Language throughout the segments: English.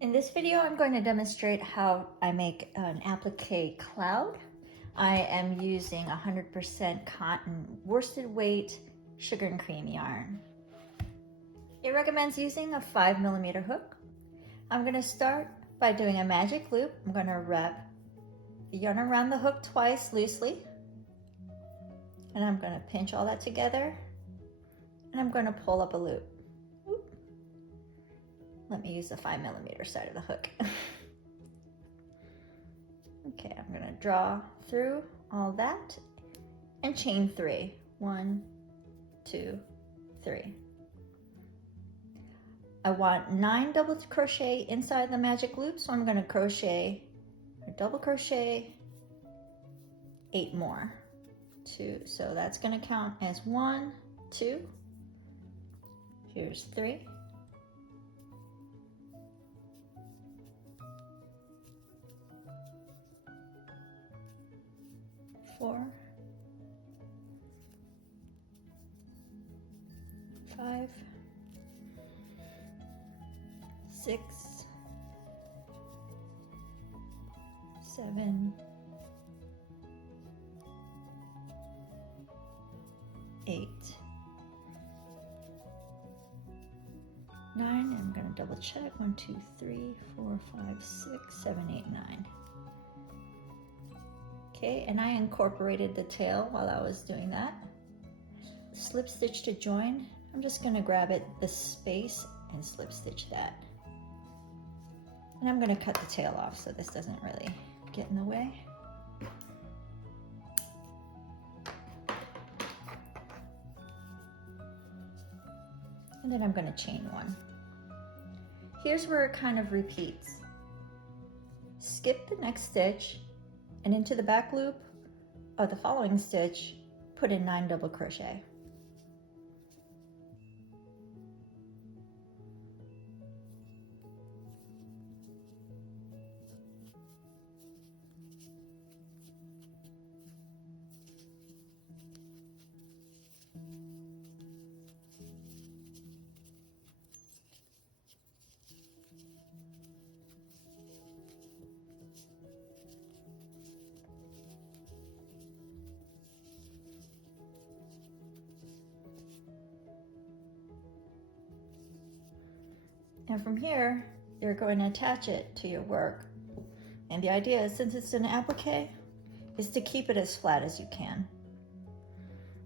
In this video, I'm going to demonstrate how I make an applique cloud. I am using 100% cotton worsted weight sugar and cream yarn. It recommends using a 5mm hook. I'm going to start by doing a magic loop. I'm going to wrap the yarn around the hook twice loosely. And I'm going to pinch all that together. And I'm going to pull up a loop. Let me use the 5mm side of the hook. Okay, I'm gonna draw through all that and chain 3. 1, 2, 3. I want 9 double crochet inside the magic loop, so I'm gonna crochet or double crochet 8 more. 2, so that's gonna count as 1, 2. Here's 3. 4, 5, 6, 7, 8, 9. I'm going to double check. 1, 2, 3, 4, 5, 6, 7, 8, 9. Okay, and I incorporated the tail while I was doing that. Slip stitch to join. I'm just going to grab it, the space, and slip stitch that. And I'm going to cut the tail off so this doesn't really get in the way. And then I'm going to chain 1. Here's where it kind of repeats. Skip the next stitch, and into the back loop of the following stitch, put in 9 double crochet. And from here, you're going to attach it to your work. And the idea is, since it's an applique, is to keep it as flat as you can.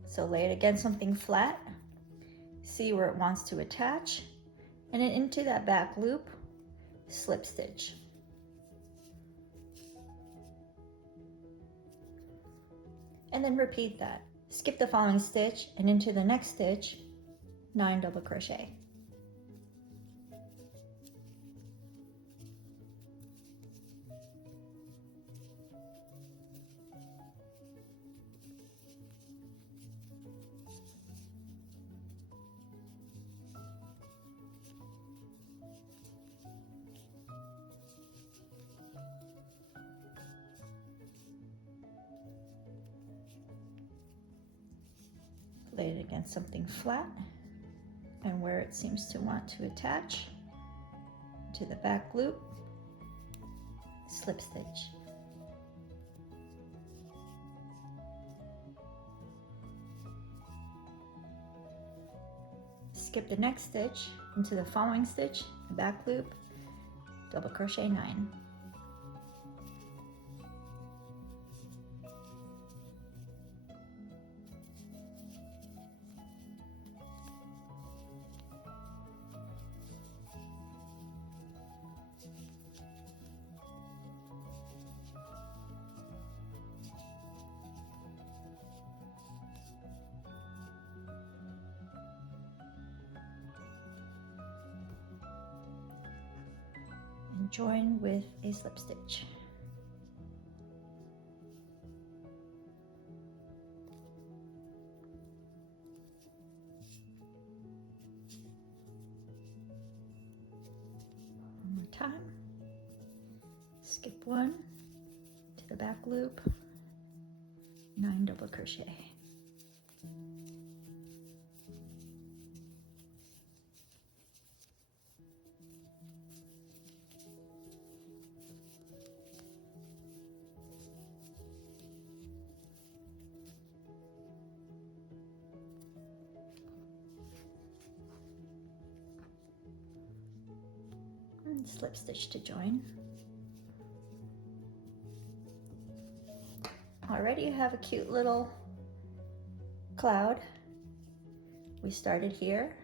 So lay it against something flat, see where it wants to attach, and then into that back loop, slip stitch. And then repeat that. Skip the following stitch, and into the next stitch, 9 double crochet. Lay it against something flat, and where it seems to want to attach to the back loop, slip stitch. Skip the next stitch, into the following stitch, the back loop, double crochet 9. And join with a slip stitch. One more time. Skip 1 to the back loop, 9 double crochet. and slip stitch to join. Already you have a cute little cloud. We started here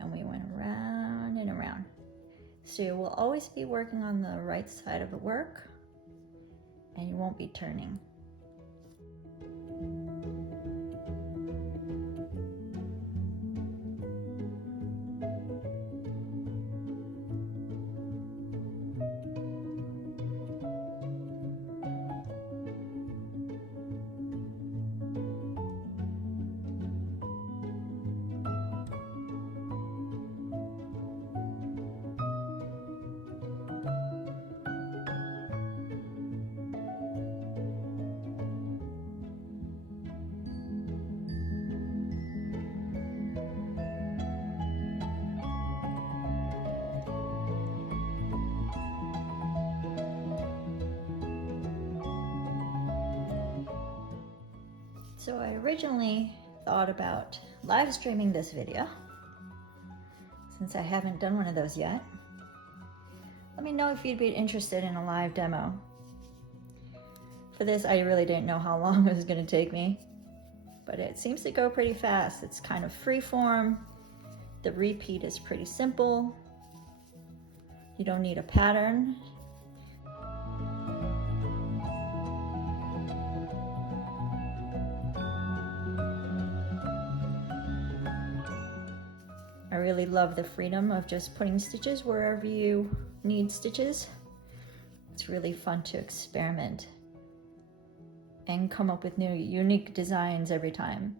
and we went around and around. So you will always be working on the right side of the work and you won't be turning. So I originally thought about live streaming this video, since I haven't done one of those yet. Let me know if you'd be interested in a live demo. For this, I really didn't know how long it was going to take me, but it seems to go pretty fast. It's kind of freeform. The repeat is pretty simple. You don't need a pattern. I really love the freedom of just putting stitches wherever you need stitches. It's really fun to experiment and come up with new unique designs every time.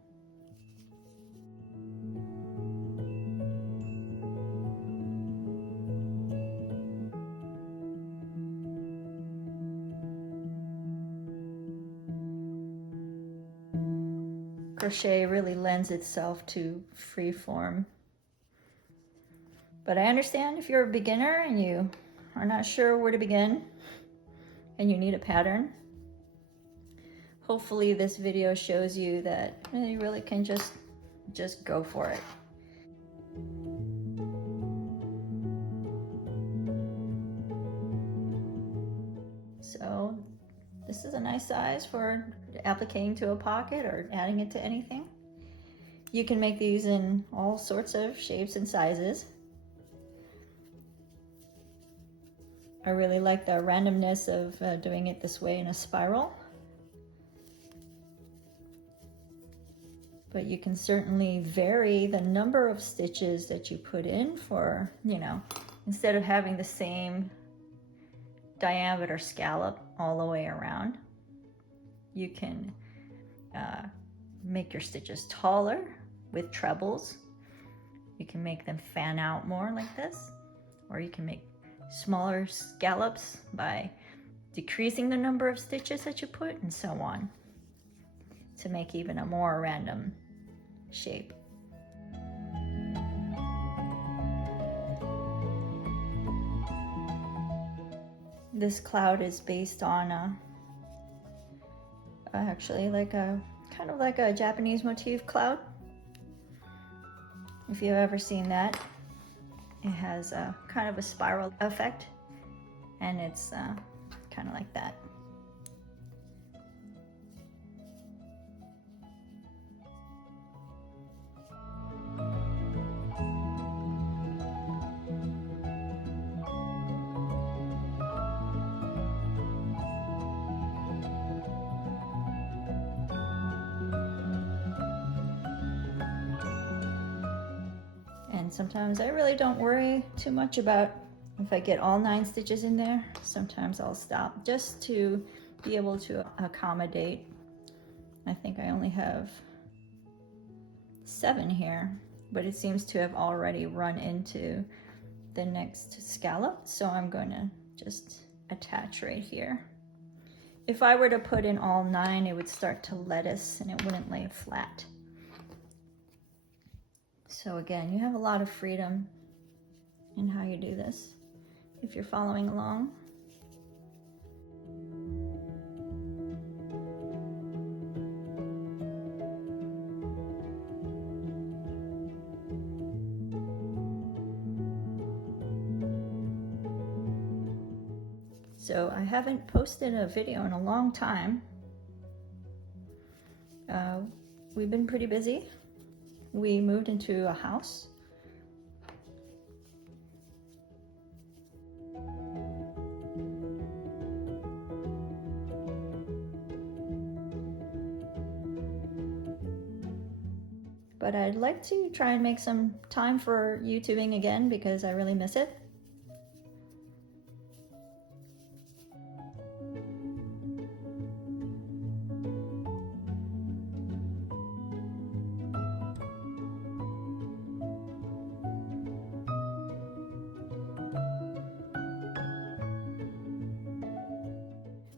Crochet really lends itself to freeform. But I understand if you're a beginner and you are not sure where to begin and you need a pattern. Hopefully this video shows you that you really can just go for it. So this is a nice size for appliquing to a pocket or adding it to anything. You can make these in all sorts of shapes and sizes. I really like the randomness of doing it this way in a spiral. But you can certainly vary the number of stitches that you put in for, instead of having the same diameter scallop all the way around, you can make your stitches taller with trebles. You can make them fan out more like this, or you can make smaller scallops by decreasing the number of stitches that you put, and so on, to make even a more random shape. This cloud is based on actually kind of like a Japanese motif cloud. If you've ever seen that, it has a kind of a spiral effect, and it's kind of like that. And sometimes I really don't worry too much about if I get all 9 stitches in there. Sometimes I'll stop just to be able to accommodate. I think I only have 7 here, but it seems to have already run into the next scallop, so I'm going to just attach right here. If I were to put in all 9, it would start to lettuce and it wouldn't lay flat. So again, you have a lot of freedom in how you do this if you're following along. So I haven't posted a video in a long time. We've been pretty busy. We moved into a house. But I'd like to try and make some time for YouTubing again because I really miss it.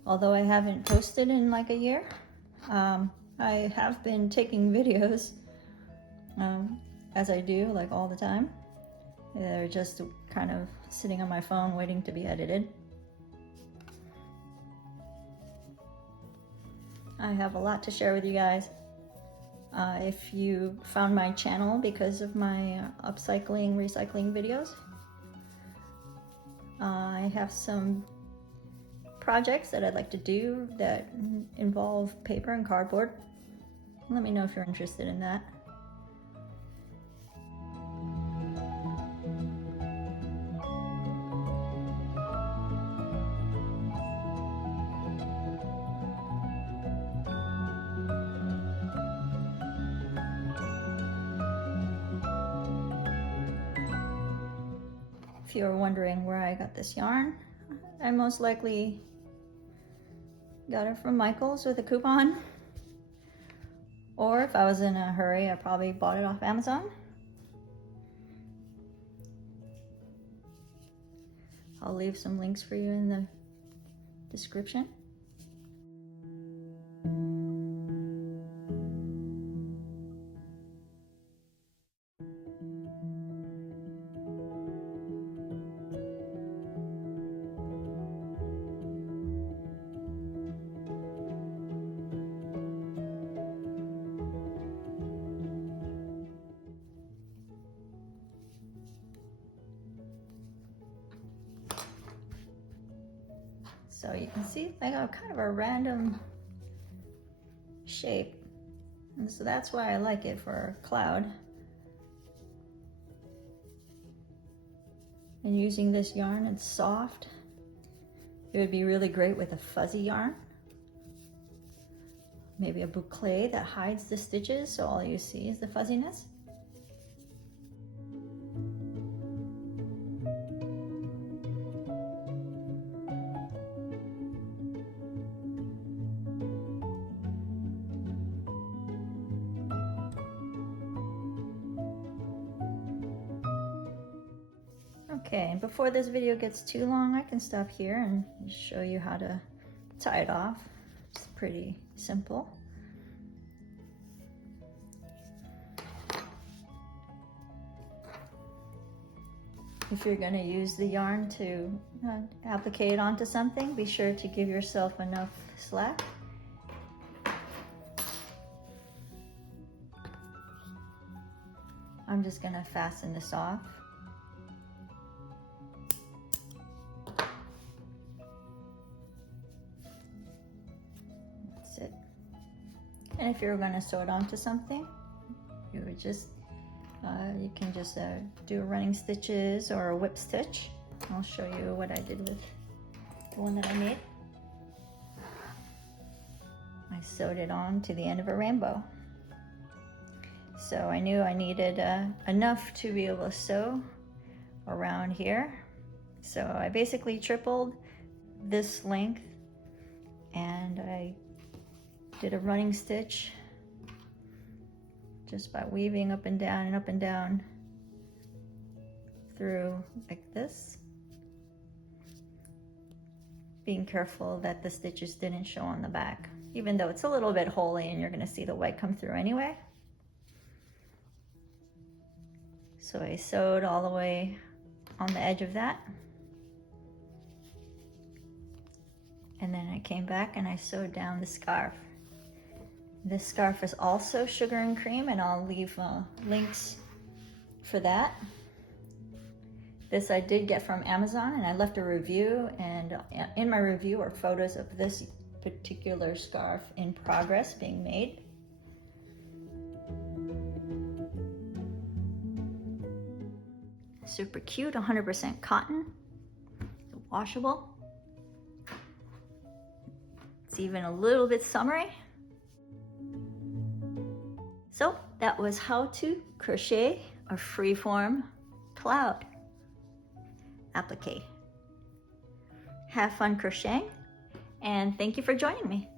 Although I haven't posted in like a year, I have been taking videos as I do, like all the time. They're just kind of sitting on my phone waiting to be edited. I have a lot to share with you guys. If you found my channel because of my upcycling, recycling videos, I have some projects that I'd like to do that involve paper and cardboard. Let me know if you're interested in that. If you're wondering where I got this yarn, I most likely got it from Michael's with a coupon. Or if I was in a hurry, I probably bought it off Amazon. I'll leave some links for you in the description. So you can see I got kind of a random shape, and so that's why I like it for a cloud. And using this yarn, it's soft. It would be really great with a fuzzy yarn. Maybe a boucle that hides the stitches so all you see is the fuzziness. Okay, and before this video gets too long, I can stop here and show you how to tie it off. It's pretty simple. If you're going to use the yarn to applique it onto something, be sure to give yourself enough slack. I'm just going to fasten this off. That's it. And if you're going to sew it onto something, you would just you can just do running stitches or a whip stitch. I'll show you what I did with the one that I made. I sewed it on to the end of a rainbow. So I knew I needed enough to be able to sew around here. So I basically tripled this length and I did a running stitch just by weaving up and down through like this. Being careful that the stitches didn't show on the back, even though it's a little bit holy and you're gonna see the white come through anyway. So I sewed all the way on the edge of that. And then I came back and I sewed down the scarf. This scarf is also sugar and cream, and I'll leave links for that. This I did get from Amazon, and I left a review, and in my review are photos of this particular scarf in progress being made. Super cute, 100% cotton, washable. It's even a little bit summery. So that was how to crochet a freeform cloud applique. Have fun crocheting, and thank you for joining me.